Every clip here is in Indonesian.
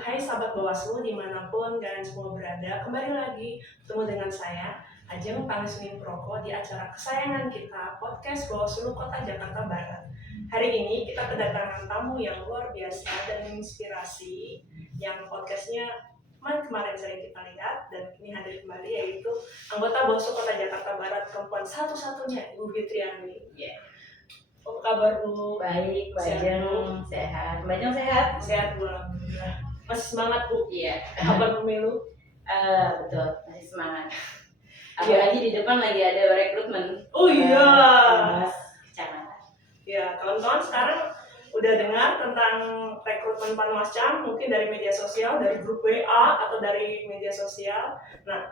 hai sahabat Bawaslu dimanapun kalian semua berada. Kembali lagi bertemu dengan saya, Ajeng Pangesmin Proko di acara kesayangan kita, Podcast Bawaslu Kota Jakarta Barat. Hari ini kita kedatangan tamu yang luar biasa dan menginspirasi, yang podcastnya kemarin sering kita lihat dan ini hadir kembali, yaitu anggota Bawaslu Kota Jakarta Barat perempuan satu-satunya, Ibu Fitriani. Apa kabar Bu? Baik, Bajeng sehat. Bajeng sehat? Sehat Bu, alhamdulillah. Masih semangat Bu? Iya. Kabar pemilu? Betul, masih semangat. Apalagi di depan lagi ada rekrutmen. Oh iya. Mas kecamatan. Ya, kawan-kawan sekarang udah dengar tentang rekrutmen Panwascam, mungkin dari media sosial, dari grup WA atau dari media sosial. Nah,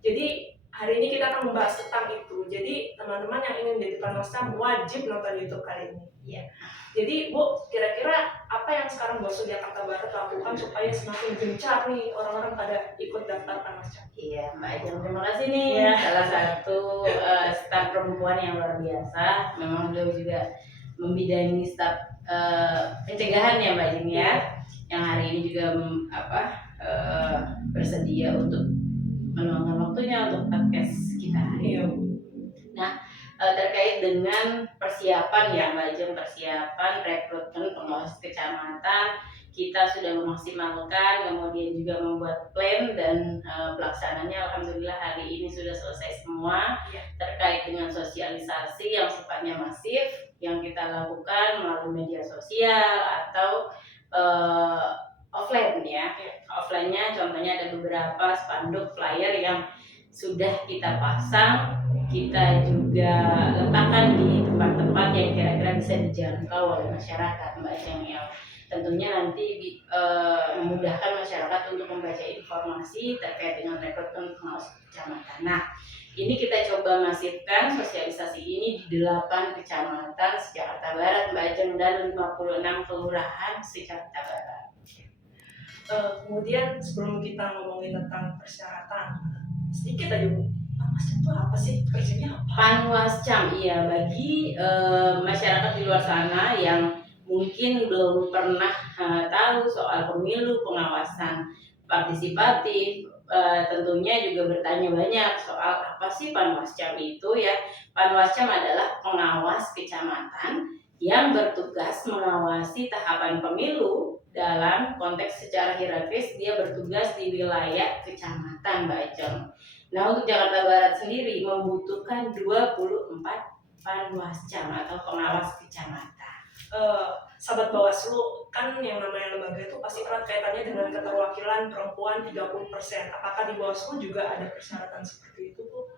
jadi hari ini kita akan membahas tentang itu. Jadi teman-teman yang ingin jadi Panwascam wajib nonton YouTube kali ini. Iya. Jadi Bu, kira-kira apa yang sekarang Bawaslu Jakarta Barat lakukan supaya semakin gencar nih orang-orang pada ikut daftar Panwascam? Iya, Mbak Ajeng, terima kasih nih. Iya. Salah satu staf perempuan yang luar biasa. Memang beliau juga membidangi staf pencegahan ya Mbak Ajeng ya. Yang hari ini juga bersedia untuk meluangkan waktunya untuk podcast kita hari ini. Nah, terkait dengan persiapan ya Mbak Ajeng, persiapan rekrutmen pengawas kecamatan, kita sudah memaksimalkan, kemudian juga membuat plan dan pelaksananya alhamdulillah hari ini sudah selesai semua. Terkait dengan sosialisasi yang sifatnya masif yang kita lakukan melalui media sosial atau offline ya. Offline-nya contohnya ada beberapa spanduk flyer yang sudah kita pasang, kita juga letakkan di tempat-tempat yang kira-kira bisa dijangkau oleh masyarakat Mbak Ajeng, yang tentunya nanti memudahkan masyarakat untuk membaca informasi terkait dengan rekrutmen pengawas kecamatan. Nah, ini kita coba masifkan sosialisasi ini di 8 kecamatan se-Jakarta Barat Mbak Ajeng dan 56 kelurahan se-Jakarta Barat. Kemudian sebelum kita ngomongin tentang persyaratan, sedikit aja Bu, Panwascam itu apa sih? Kerjanya apa? Panwascam, iya, bagi masyarakat di luar sana yang mungkin belum pernah tahu soal pemilu, pengawasan partisipatif, tentunya juga bertanya banyak soal apa sih Panwascam itu ya. Panwascam adalah pengawas kecamatan yang bertugas mengawasi tahapan pemilu. Dalam konteks secara hierarkis dia bertugas di wilayah kecamatan Mbak Ajeng. Nah, untuk Jakarta Barat sendiri membutuhkan 24 Panwascam atau pengawas kecamatan. Sahabat Bawaslu, kan yang namanya lembaga itu pasti erat kaitannya dengan keterwakilan perempuan 30%. Apakah di Bawaslu juga ada persyaratan seperti itu Bu?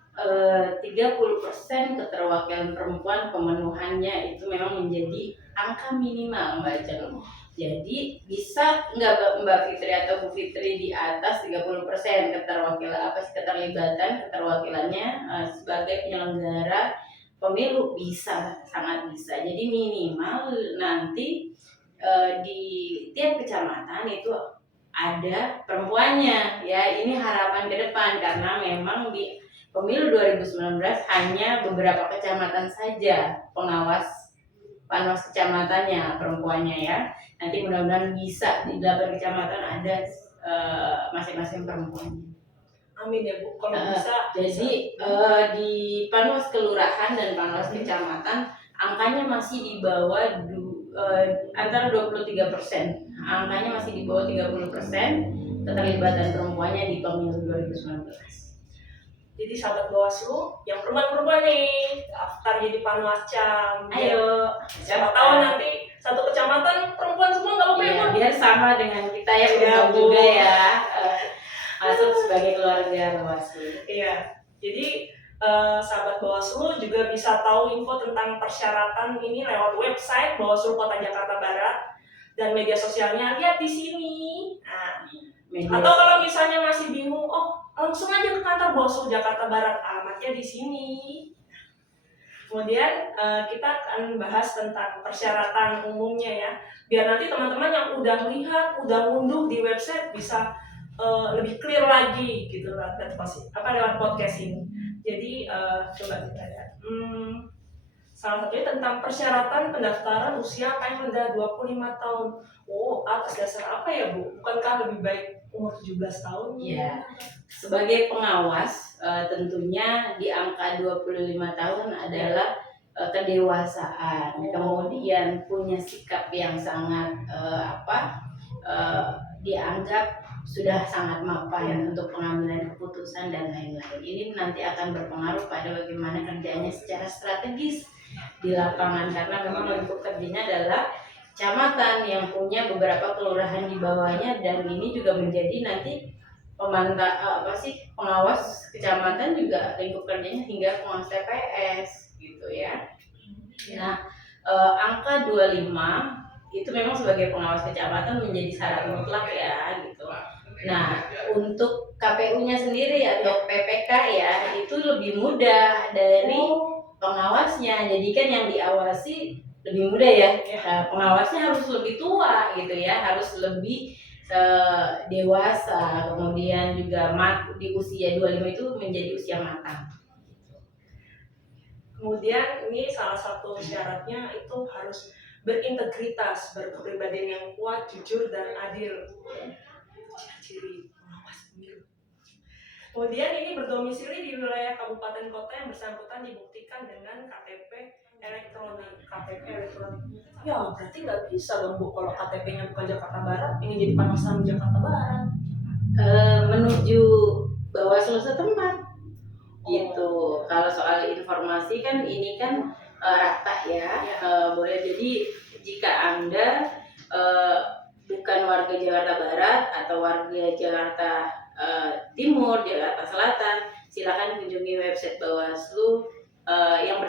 30% keterwakilan perempuan pemenuhannya itu memang menjadi angka minimal Mbak Ajeng. Jadi bisa nggak Mbak Fitri atau Bu Fitri di atas 30% keterwakilannya sebagai penyelenggara pemilu? Bisa, sangat bisa. Jadi minimal nanti di tiap kecamatan itu ada perempuannya ya. Ini harapan ke depan karena memang di pemilu 2019 hanya beberapa kecamatan saja Panwas kecamatannya perempuannya ya. Nanti mudah-mudahan bisa di 8 kecamatan ada masing-masing perempuannya. Amin ya Bu, kalau bisa. Jadi di Panwas kelurahan dan Panwas kecamatan angkanya masih di bawah antara 23%. Angkanya masih di bawah 30% keterlibatan perempuannya di pemilu 2019. Jadi sahabat Bawaslu yang perempuan-perempuan nih daftar jadi Panwascam. Ayo, siapa tahu nanti satu kecamatan perempuan semua nggak apa-apa ya, biar sama dengan kita ya perempuan juga ya, masuk sebagai keluarga Bawaslu. Iya, jadi sahabat Bawaslu juga bisa tahu info tentang persyaratan ini lewat website Bawaslu Kota Jakarta Barat dan media sosialnya lihat di sini. Nah, atau kalau misalnya masih bingung, langsung aja ke kantor Bawaslu Jakarta Barat, alamatnya di sini. Kemudian kita akan bahas tentang persyaratan umumnya ya, biar nanti teman-teman yang udah lihat, udah ngunduh di website bisa lebih clear lagi gitu lewat podcast ini. Jadi coba kita lihat. Salah satunya tentang persyaratan pendaftaran usia paling rendah 25 tahun. Oh, atas dasar apa ya, Bu? Bukankah lebih baik umur 17 tahun? Iya. Sebagai pengawas, tentunya di angka 25 tahun adalah kedewasaan. Kemudian punya sikap yang sangat dianggap sudah sangat mapan untuk pengambilan keputusan dan lain-lain. Ini nanti akan berpengaruh pada bagaimana kerjanya secara strategis di lapangan, karena memang lingkup kerjanya adalah kecamatan yang punya beberapa kelurahan di bawahnya, dan ini juga menjadi nanti pengawas kecamatan juga lingkup kerjanya hingga pengawas TPS gitu ya. Nah, angka 25 itu memang sebagai pengawas kecamatan menjadi syarat mutlak ya gitu. Nah, untuk KPU-nya sendiri atau PPK ya itu lebih mudah dari pengawasnya. Jadi kan yang diawasi lebih mudah ya. Nah, pengawasnya harus lebih tua gitu ya, harus lebih dewasa, kemudian juga di usia 25 itu menjadi usia matang. Kemudian ini salah satu syaratnya itu harus berintegritas, berkepribadian yang kuat, jujur, dan adil. Ciri-ciri pengawas pemilu. Kemudian ini berdomisili di wilayah kabupaten kota yang bersangkutan dibuktikan dengan KTP elektronik. Ya berarti nggak bisa dong, Bu, kalau KTP-nya bukan Jakarta Barat, ingin jadi pengawasan Jakarta Barat. Menuju Bawaslu setempat gitu. Kalau soal informasi kan ini kan rata ya. Boleh jadi jika Anda bukan warga Jakarta Barat atau warga Jakarta Timur, Jakarta Selatan, silakan kunjungi website Bawaslu yang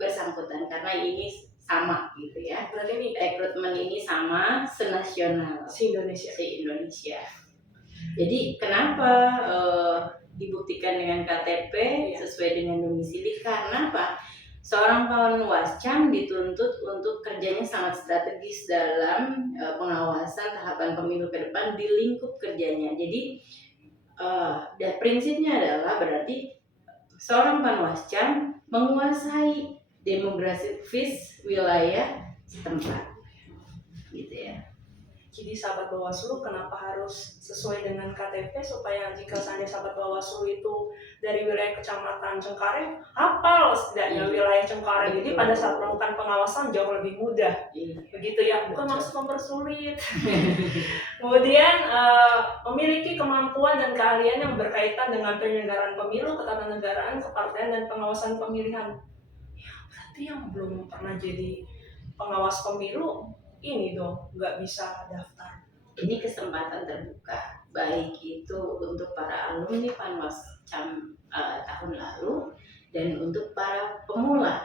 bersangkutan, karena ini sama gitu ya. Berarti ini rekrutmen ini sama senasional, se-Indonesia. Jadi kenapa dibuktikan dengan KTP sesuai dengan domisili? Karena apa? Seorang Panwascam dituntut untuk kerjanya sangat strategis dalam pengawasan tahapan pemilu ke depan di lingkup kerjanya. Jadi dan prinsipnya adalah berarti seorang Panwascam menguasai demografis wilayah setempat, gitu ya. Jadi sahabat Bawaslu, kenapa harus sesuai dengan KTP, supaya jika seandainya sahabat Bawaslu itu dari wilayah kecamatan Cengkareng, hafal setidaknya wilayah Cengkareng. Jadi pada saat melakukan pengawasan jauh lebih mudah. Begitu ya, bukan maksud mempersulit. Kemudian memiliki kemampuan dan keahlian yang berkaitan dengan penyelenggaraan pemilu, ketatanegaraan, kepartean, dan pengawasan pemilihan. Ya, berarti yang belum pernah jadi pengawas pemilu ini dong nggak bisa daftar. Ini kesempatan terbuka, baik itu untuk para alumni Panwascam tahun lalu dan untuk para pemula.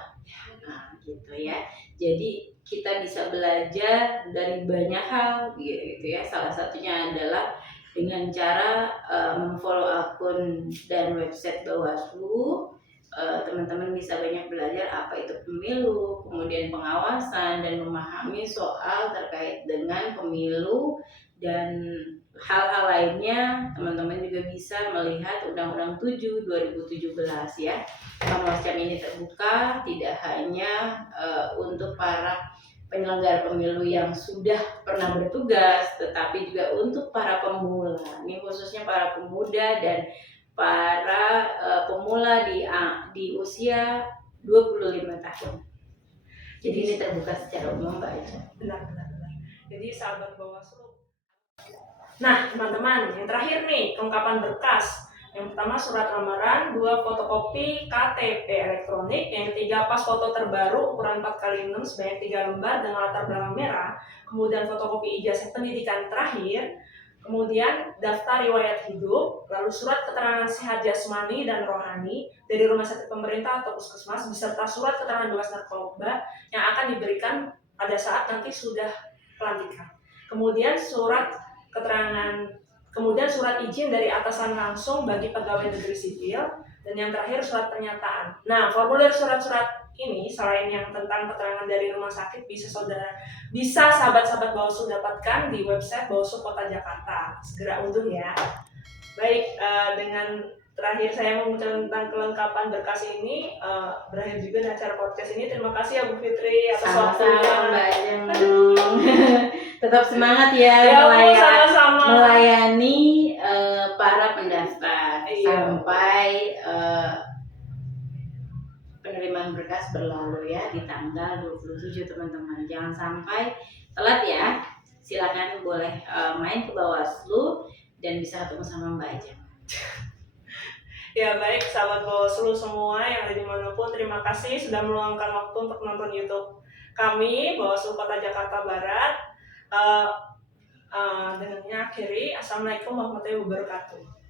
Nah, gitu ya. Jadi kita bisa belajar dari banyak hal gitu ya. Salah satunya adalah dengan cara memfollow akun dan website Bawaslu. Teman-teman bisa banyak belajar apa itu pemilu, kemudian pengawasan, dan memahami soal terkait dengan pemilu dan hal-hal lainnya. Teman-teman juga bisa melihat Undang-Undang 7 2017 ya. Panwascam ini terbuka tidak hanya untuk para penyelenggara pemilu yang sudah pernah bertugas, tetapi juga untuk para pemula. Ini khususnya para pemuda dan para pemula di usia 25 tahun. Jadi ini terbuka secara umum, Mbak Aisyah. Benar. Jadi sahabat Bawaslu. Nah, teman-teman, yang terakhir nih, kelengkapan berkas. Yang pertama surat lamaran, 2 fotokopi KTP elektronik, yang ketiga pas foto terbaru ukuran 4x6 sebanyak 3 lembar dengan latar belakang merah, kemudian fotokopi ijazah pendidikan terakhir, kemudian daftar riwayat hidup, lalu surat keterangan sehat jasmani dan rohani dari rumah sakit pemerintah atau puskesmas, beserta surat keterangan bebas narkoba yang akan diberikan pada saat nanti sudah pelantikan. Kemudian surat izin dari atasan langsung bagi pegawai negeri sipil, dan yang terakhir surat pernyataan. Nah, formulir surat-surat ini selain yang tentang keterangan dari rumah sakit bisa sahabat-sahabat Bawaslu dapatkan di website Bawaslu Kota Jakarta. Segera unduh ya. Baik, dengan terakhir saya mengucapkan tentang kelengkapan berkas ini, berakhir juga nih acara podcast ini. Terima kasih ya Bu Fitri atas waktunya. Sama-sama Mbak Ajeng. Tetap semangat ya, sama-sama melayani para pendaftar sampai penerimaan berkas berlalu ya di tanggal 27 teman-teman. Jangan sampai telat ya. Silakan boleh main ke Bawaslu dan bisa ketemu sama Mbak Ajeng. Ya baik, sahabat Bawaslu semua yang ada dimanapun, terima kasih sudah meluangkan waktu untuk nonton YouTube kami Bawaslu Kota Jakarta Barat. Dengan ini akhiri, Assalamualaikum warahmatullahi wabarakatuh.